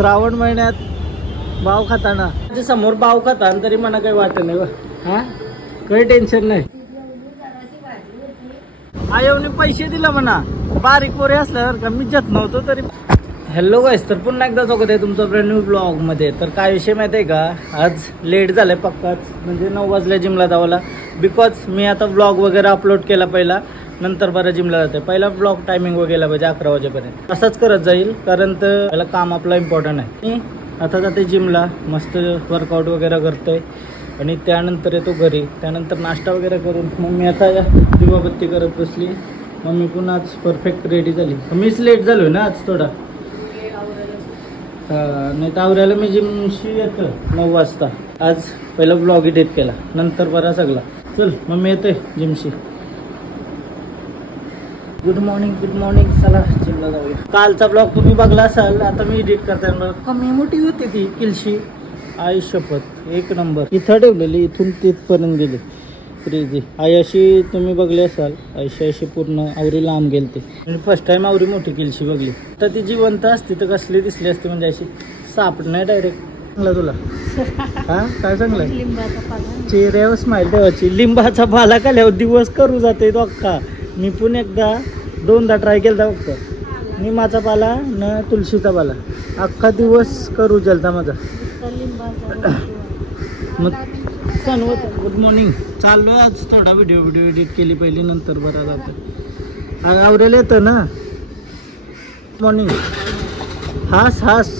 श्रावण महिन्यात भाव खाताना समोर भाव खाताना तरी मला काही वाटत नाही. हा काही टेन्शन नाही. आयोने पैसे दिले म्हणा बारीक पोरे असल्यावर का मी जात नव्हतो तरी. हॅलो गाईस, तर पुन्हा एकदा स्वागत आहे तुमचं ब्रँड न्यू ब्लॉग मध्ये. तर काय विषय माहिती आहे का, आज लेट झालाय पक्काच, म्हणजे 9 वाजल्या जिमला जावाला. बिकॉज मी आता ब्लॉग वगैरे अपलोड केला पहिला, नंतर बरं जिमला जाते. पहिला ब्लॉग टायमिंग वगैरे पाहिजे 11 वाजेपर्यंत, असंच करत जाईल कारण तर पहिला काम आपलं इम्पॉर्टंट आहे. मी आता जाते जिमला, मस्त वर्कआउट वगैरे करतोय आणि त्यानंतर येतो घरी. त्यानंतर नाश्ता वगैरे करून मग मी आता दिवाबत्ती करत बसली. मम्मी पुन्हा आज परफेक्ट रेडी झाली. मीच लेट झालो ना आज थोडा. नाही तर आवरायला मी जिमशी येतो 9 वाजता. आज पहिला ब्लॉग एडिट केला, नंतर बरा सगळा. चल मम्मी येते जिमशी. गुड मॉर्निंग चला जिमला जाऊया. कालचा ब्लॉग तुम्ही बघला असाल, आता मी एडिट करताना कमी मोठी होती ती किलशी. आई शपथ एक नंबर. इथं ठेवलेली, इथून तिथपर्यंत गेली क्रेझी. आई अशी तुम्ही बघली असाल, आयशी अशी पूर्ण आवरी लांब गेलते. आणि फर्स्ट टाइम आवरी मोठी किलशी बघली. तर ती जिवंत असती तर कसली दिसली असते, म्हणजे अशी सापड नाही डायरेक्ट. चांगला तुला हा काय चांगलं चेहऱ्यावर स्माइल ठेवायची. लिंबाचा पाला खाल्यावर दिवस करू जाते तो अख्खा. मी पण एकदा 2दा ट्राय केला फक्त. निमाचा पाला न तुळशीचा पाला, अख्खा दिवस करू जलता माझा. मग गुड मॉर्निंग. चाललोय आज थोडा व्हिडिओ एडिट केली पहिली, नंतर बरा जातं. आवरेल येतं ना. मॉर्निंग. हास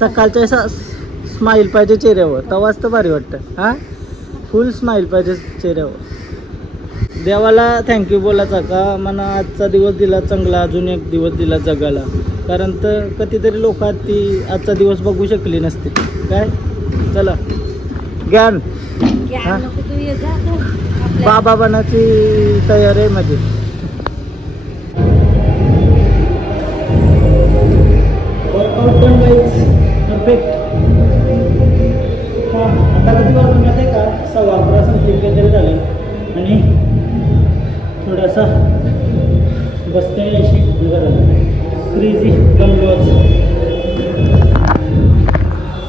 सकाळच्या स्माइल पाहिजे चेहऱ्यावर, तेव्हाच तर भारी वाटतं. हा फुल स्माइल पाहिजे चेहऱ्यावर. देवाला थँक्यू बोलायचा का, मला आजचा दिवस दिला चांगला, अजून एक दिवस दिला जगाला. कारण तर कधीतरी लोक ती आजचा दिवस बघू शकली नसते. काय चला ज्ञान बाबा बनाची तयारी आहे माझी. वर्कआउट पण परफेक्ट. आता कधी वाजून येते का, 11:15 समथिंग काहीतरी झाले. आणि थोडासा बसते अशी क्रेझी जमलो.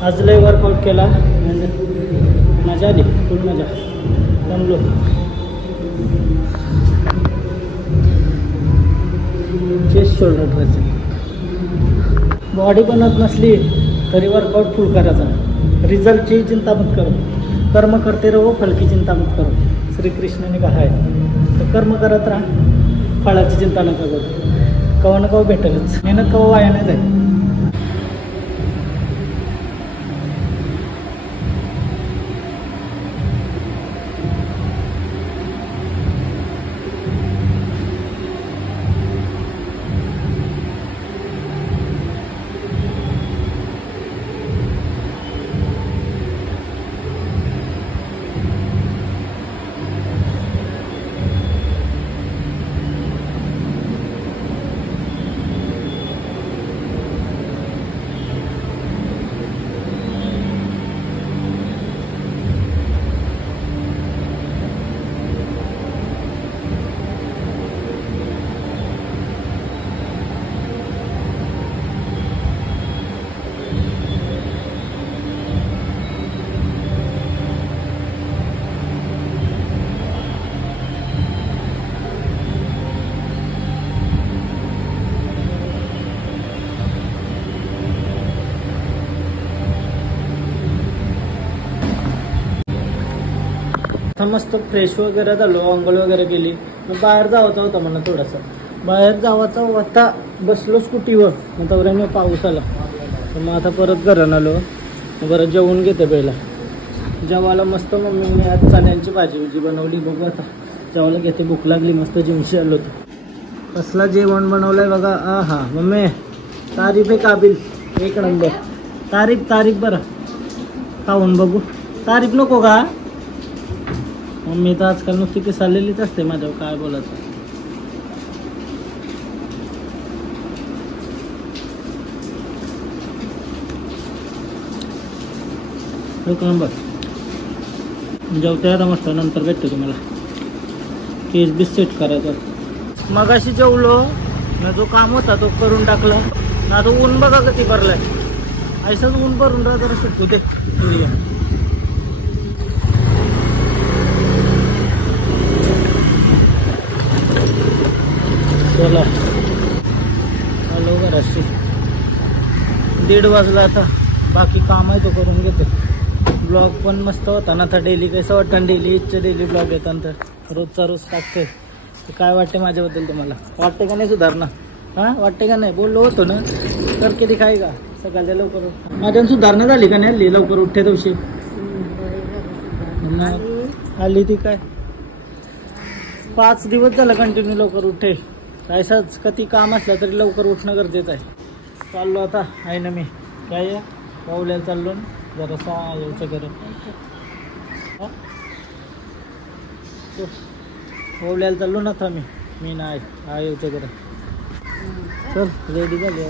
आज लय वर्कआउट केला, मजा आली, फुल मजा. जमलो. Chest shoulder press. बॉडी बनत नसली तरी वर्कआउट फुल करायचा. रिझल्टची चिंता मत करो, कर्म करते रहो फल की चिंता मत करो. श्रीकृष्णाने कहा आहे. तर कर्म करत राहा, फळाची चिंता नका करू. कवा ना कवा भेटेलच, मेहनत कवा वाया नाही जाईल. मस्त फ्रेश वगैरे झालो, अंघोळ वगैरे केली. मग बाहेर जायचं होतं मला थोडासा. बाहेर जावाचा होता, बसलो स्कूटीवर. मग तवऱ्याने पाऊस आला, तर मग आता परत घरात आलो. बरं जेवून घेते पहिला. जेवायला मस्त मम्मीने आज चण्यांची भाजी बनवली. बघू आता जेवायला घेते, भूक लागली. मस्त जिमशी आलो होतो. कसला जेवण बनवलंय बघा. हा मम्मी तारीफ आहे काबिल, एक नंबर. तारीफ बरं. खाऊन बघू. तारीफ नको का. मम्मी तर आजकाल नुसती की चाललेलीच असते माझ्यावर, काय बोलायचं. एक नंबर. जेवते आता मस्त, नंतर भेटतो तुम्हाला. केस बी सेट करायचा. मगाशी जेवलो, जो काम होता तो करून टाकला. आता ऊन बघा किती भरलाय. ऐसंच ऊन भरून राहा जरा सुटू दे सूर्य. चला हॅलो घराशी 1:30 वाजला आता. बाकी काम आहे तो करून घेतो. ब्लॉग पण मस्त होता ना आता. डेली कसं वाटतं डेली ब्लॉग येतात तर रोजचा रोज टाकते. काय वाटते माझ्याबद्दल तुम्हाला? वाटते का नाही सुधारणा? हां वाटते का नाही? बोललो होतो ना तर किती खाय का सकाळच्या लवकर. माझ्या सुधारणा झाली का नाही? हल्ली लवकर उठते दिवशी आली ती काय 5 दिवस झालं कंटिन्यू लवकर उठे. कायसाच कधी काम असलं तरी लवकर उठणं गरजेचं आहे. चाललो आता आहे ना मी काय पावल्याला चाललो जरासा येऊचं करत पावल्याला चाललो ना आता मी नाही येऊचं करत. चल रेडी झाली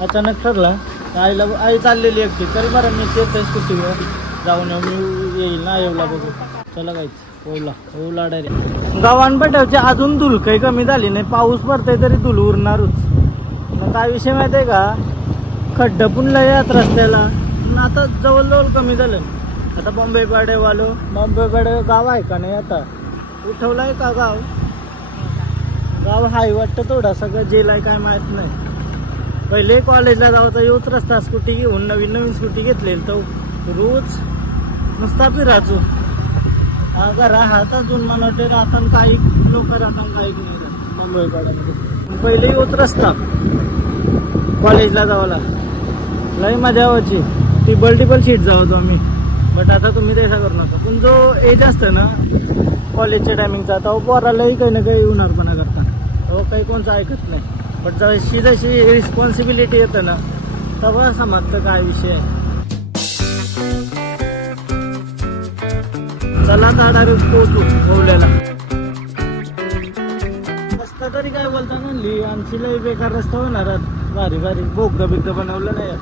अचानक ठरला. आई चाललेली एकटी तरी बरं मी येते स्कूटीवर जाऊन मी येईल ना येऊला बघू. चला काहीच ओला डायरेक्ट गावांपट्यावची अजून धूल काही कमी झाली नाही. पाऊस पडतोय तरी धूल उरणारच. मग काय विषय माहिती आहे का? खड्डा पण लय आहेत रस्त्याला. आता जवळजवळ कमी झालं. आता बॉम्बेकडे गाव आहे का नाही? आता उठवलाय का गाव हाय वाटतं थोडा. सगळं जेल आहे काय माहित नाही. पहिले कॉलेजला जायचा येऊच रस्ता स्कूटी घेऊन नवीन स्कूटी घेतलेली तर रोज नुसता फिरायचो. घरा हात अजून मला वाटते राहतात काही लोक राहतात काही नाही मुंबईकडे. पहिले येऊच रस्ता कॉलेजला जावाला लई मजा यायची. टिबल सीट जावतो आम्ही. बट आता तुम्ही तसा करू नका. पण जो एज असतं ना कॉलेजच्या टायमिंगचा तो पोरालाही काही ना काही होणारपणा करता. तो काही कोणचं ऐकत नाही. बट जशी रिस्पॉन्सिबिलिटी येतं ना तेव्हा समजतं काय विषय आहे. चला आता डायरेक्ट पोहोचू बोवल्याला. रस्ता तरी काय बोलता म्हणली आमची लई बेकार रस्ता होणार. भारी बोगदा बनवलं नाही.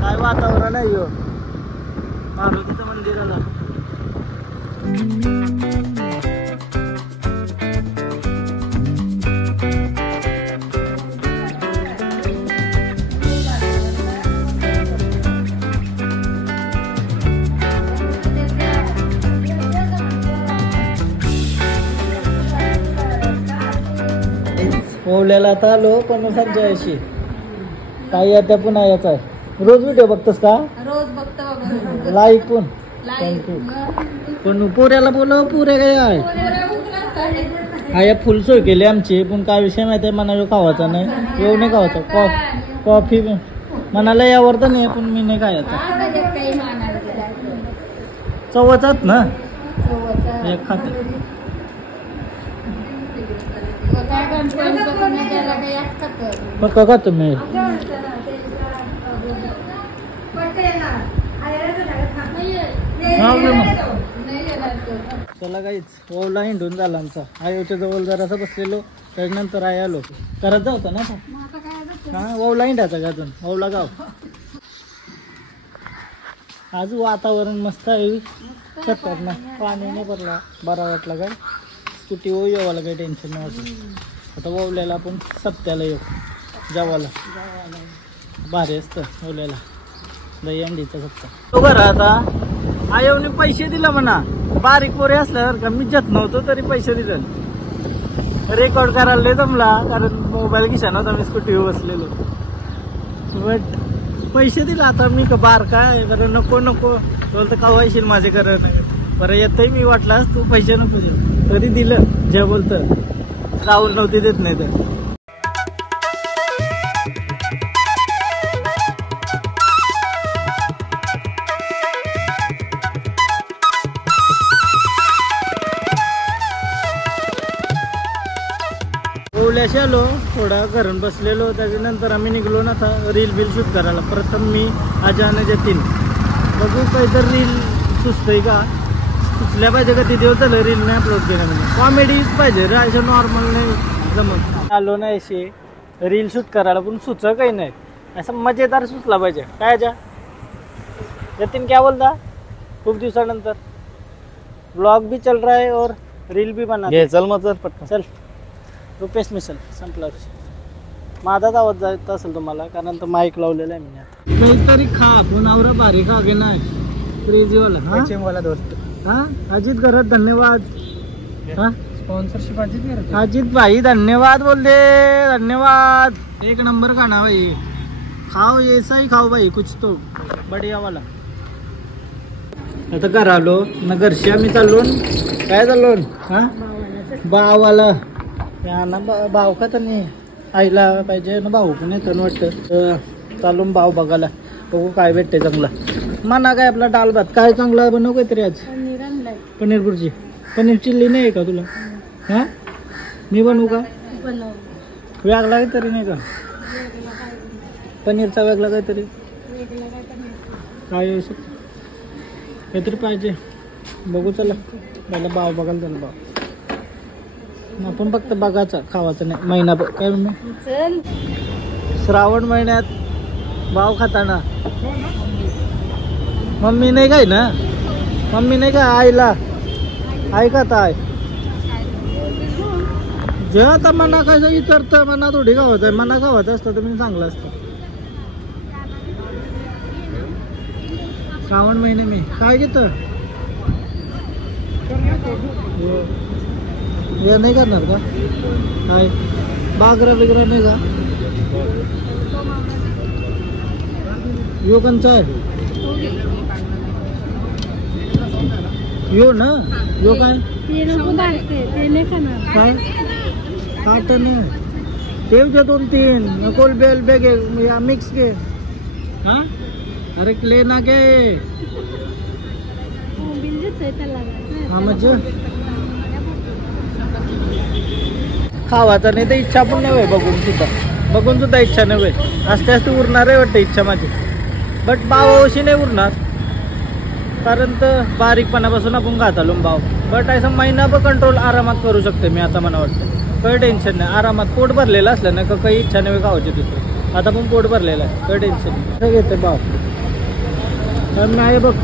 काय वातावरण आहे हो मारुतीच्या मंदिराला. ओवल्याला आता आलो पण सज्जा अशी काही आता पुन्हा याचा आहे. रोज व्हिडिओ बघतोस का? रोज बघतो. लाईक पण थँक्यू. पण पुऱ्याला बोलव पुऱ्या काय आहे हा या फुल सोय केली आमची. पण काय विषय माहिती आहे मना खावायचा नाही येऊ नाही खावायचा. कॉफी मनाला यावर तर नाही पण मी नाही खायचा. चवचात ना एक खाते. मग का तुम्ही चला काहीच ओवला हिंडून झाला आमचा. आयोच्या जवळ जरासं बसलेलो त्याच्यानंतर आई आलो. करत जाऊ ना हा ओवला हिंडायचा का अजून ओवला गाव. आज वातावरण मस्त आहे. सत्तर ना पाणी नाही पडला बरा वाटला काय. स्कूटी ओ येवाला काही टेन्शन नाही वाटलं. आता ओवल्याला आपण सप्त्याला येऊ जेवायला भारी असतं ओवल्याला दही अंडीचा सप्ता. तो बरं आता आयोने पैसे दिलं म्हणा. बारीक पोरे असल्यावर का मी जात नव्हतो तरी पैसे दिलं. रेकॉर्ड करायला नाही जमला कारण मोबाईल खिशान होता. मी स्कूटीवर बसलेलो बट पैसे दिला. आता मी का बार काय बरं नको बोलतं का येशील माझे खरं नाही बरं येतही मी वाटलास तू पैसे नको देऊ तरी दिलं. जे बोलतं राहुल नव्हती देत नाही तर. ओवल्याशी आलो थोडा घरून बसलेलो. त्याच्यानंतर आम्ही निघलो ना आता रील बिल शूट करायला. प्रथम मी अजान जतीन बघू काहीतरी रील सुचतंय का. सुचल्या पाहिजे का. दिवस झालं रील नाही अपलोड केलं म्हणजे. कॉमेडीच पाहिजे रे असं नॉर्मल नाही जमत. आलो नाही अशी रील शूट करायला पण सुच काही नाही. असं मजेदार सुचला पाहिजे. काय जा जतीन क्या बोलता. खूप दिवसानंतर ब्लॉग भी चल रहा है और रील भी बना. चल मग चल पटकन चल रुपेश मिसल संपला. माझाच आवाज जात असेल तुम्हाला, कारण तर माईक लावलेला आहे मी आता. काहीतरी खा पुन्हा भारी खा घे नाही क्रेझीवाला. हा दोस्त. हा अजित घरात धन्यवाद. हा स्पॉन्सरशिप अजित अजित भाई धन्यवाद बोलते, धन्यवाद. एक नंबर खाना भाई, खाओ ऐसा ही खाओ भाई, कुछ तो बढिया वाला. आता घर आलो ना, घरशी आम्ही चाललो. काय चाललो? हा भावाला या ना, भाव का तर नाही आईला पाहिजे ना, भाऊ पण येतं ना वाटतं. चालू भाव बघायला, बघू काय भेटते चांगला. मना काय आपला डाल भात काय चांगला बनव काहीतरी आज. पनीर भुर्जी, पनीर चिल्ली नाही आहे का तुला? हा मी बनवू का? वेगळा काहीतरी नाही का पनीरचा, वेगळा काहीतरी काय येऊ शकतो, काहीतरी पाहिजे. बघू चला, मला भाव बघायला त्याला भाव. आपण फक्त बघायचा, खावाचा नाही. महिना काय म्हणणं, श्रावण महिन्यात भाव खाताना मम्मी नाही काय ना, मम्मी नाही का आईला, आई खाता आहे जे. आता मना काय विचारतं, मना थोडी गावात आहे, मना गावात असतं तर मी चांगलं असतं. श्रावण महिने मी काय घेतं हे नाही करणार का काय, बागरा बिगरा नाही का? यो कंचा आहे यो ना, यो काय काय काटन तेवचे 2-3 नकोल बेल बेग मिक्स के. हा अरे लेना के हा म्हणजे खावाचा नाही तर इच्छा पण नाही बघून सुद्धा इच्छा नाही. आस्ते आस्ते उरणार आहे वाटतं इच्छा माझी, बट भावाशी नाही उरणार, कारण तर बारीकपणापासून आपण खात आलो भाव. बट असं महिनाभर कंट्रोल आरामात करू शकते मी आता. मला वाटतं काही टेन्शन नाही, आरामात पोट भरलेलं असलं ना का काही इच्छा नाही खावायची दुसरं. आता पण पोट भरलेलं आहे, काही टेन्शन नाही. घेते भाव नाही बघ,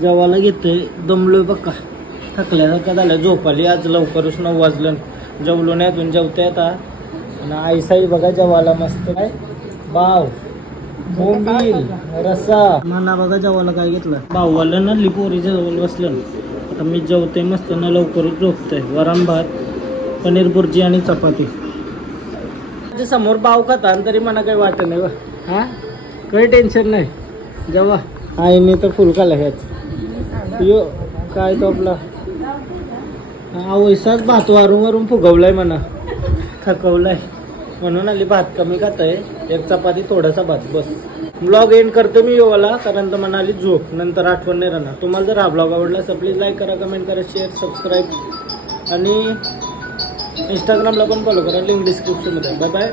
जेवायला घेते. दमलोय बघा, थकल्यासारखं झालं, झोपाली आज लवकरच 9 वाजलं. जेवलो नाही अजून, जेवते आता. आणि आईसाई बघा जेवायला मस्त काय भाव बोंबील रस्सा. म्हणा बघा जेवायला काय घेतलं. भाऊवाला ना लिपोरीच्या जवळ बसलं. आता मी जेवते मस्त ना, लवकरच झोपते. वरण भात, पनीर भुर्जी आणि चपाती. समोर भाव खाता तरी मला काही वाटत नाही बा. हा काही टेन्शन नाही. जेव्हा आईने तर फुल खाला ह्याच यो काय तो आपला वैसाच भात वारून फुगवलाय म्हणा, थकवलाय म्हणून आली. भात कमी खाताय, एक चपाती थोडासा भात बस. ब्लॉग एंड करतो मी योवाला, कारण तर म्हणाली झोप, नंतर आठवण नाही राहणार. तुम्हाला जर हा ब्लॉग आवडला तर प्लीज लाईक करा, कमेंट करा, शेअर, सबस्क्राईब आणि इंस्टाग्रामला पण फॉलो करा, लिंक डिस्क्रिप्शनमध्ये. Bye bye.